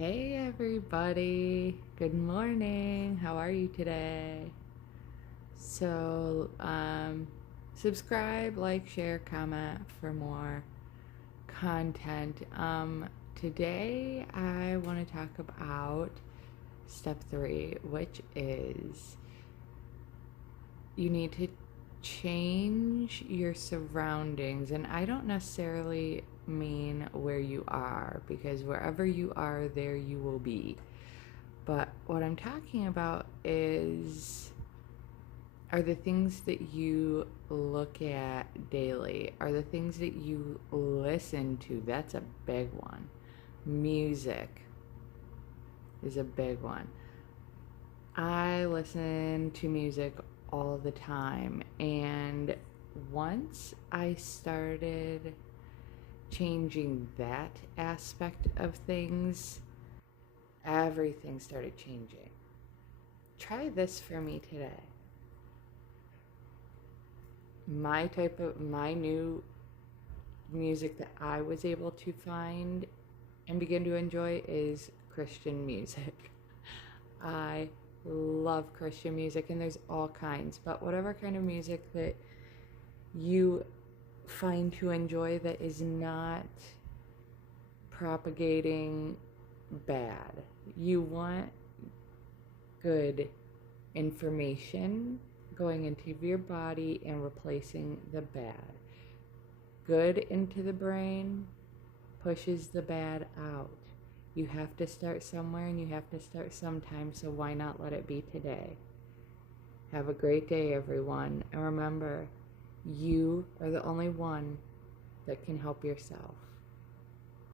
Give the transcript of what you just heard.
Hey everybody, good morning. How are you today? So, subscribe, like, share, comment for more content. Today I want to talk about step 3, which is you need to change your surroundings. And I don't necessarily mean where you are, because wherever you are, there you will be. But what I'm talking about are the things that you look at daily, are the things that you listen to. That's a big one. Music is a big one. I listen to music all the time, and once I started changing that aspect of things, everything started changing. Try this for me today. My new music that I was able to find and begin to enjoy is Christian music. I love Christian music, and there's all kinds, but whatever kind of music that you find to enjoy that is not propagating bad. You want good information going into your body and replacing the bad. Good into the brain pushes the bad out. You have to start somewhere, and you have to start sometime, so why not let it be today? Have a great day, everyone, and remember, you are the only one that can help yourself.